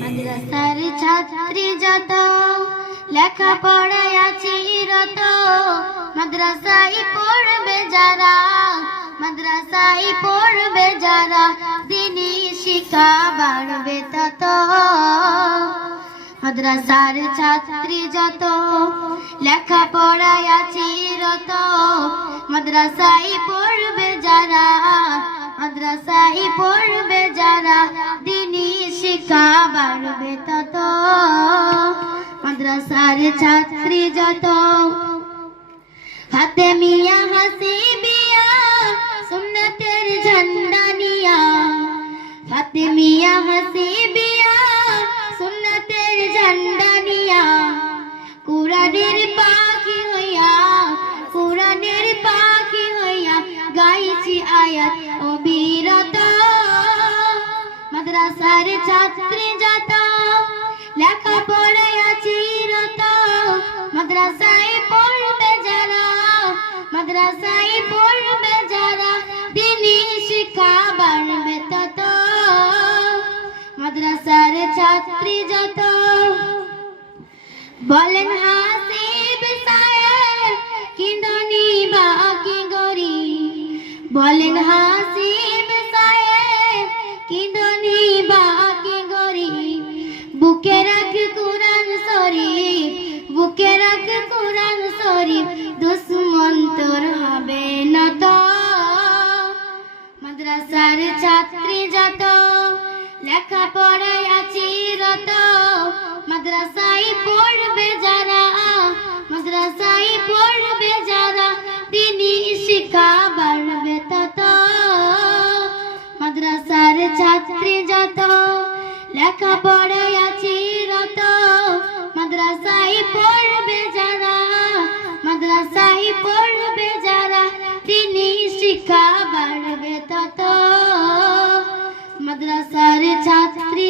মাদ্রাসার ছাত্রী যত লেখা পড়ায় আছি রত মাদ্রাসাই পড়বে যারা, মাদ্রাসায় পড়বে যারা, দিনী শিক্ষা বাড়বে তত। মাদ্রাসার ছাত্রী যত লেখা পড়ায় আছি রত, মাদ্রাসায় পড়বে যারা মাদ্রাসায় পড়বে যারা দিনই শিক্ষা বাড়বে তত। মাদ্রাসার ছাত্রী যত। হাতে মিয়া হাসি মাদ্রাসার ছাত্রী যত, লেখাপড়ায় আছি রত। মাদ্রাসায় পড়বে যারা, মাদ্রাসায় পড়বে যারা দিনই শিক্ষা বাড়বে তত। মাদ্রাসার ছাত্রী যত। বলেন হাসিব সাহেব, কি ধনী বা কি গরি বলেন হাসিব মাদ্রাসার ছাত্রী যত, লেখাপড়ায় আছি রত। মাদ্রাসায় পড়বে যারা, মাদ্রাসায় পড়বে যারা, দিনই শিক্ষা বাড়বে তত। মাদ্রাসার ছাত্রী যত, লেখাপড়ায় আছি রত। শিক্ষা বাড়বে তত। মাদ্রাসার ছাত্রী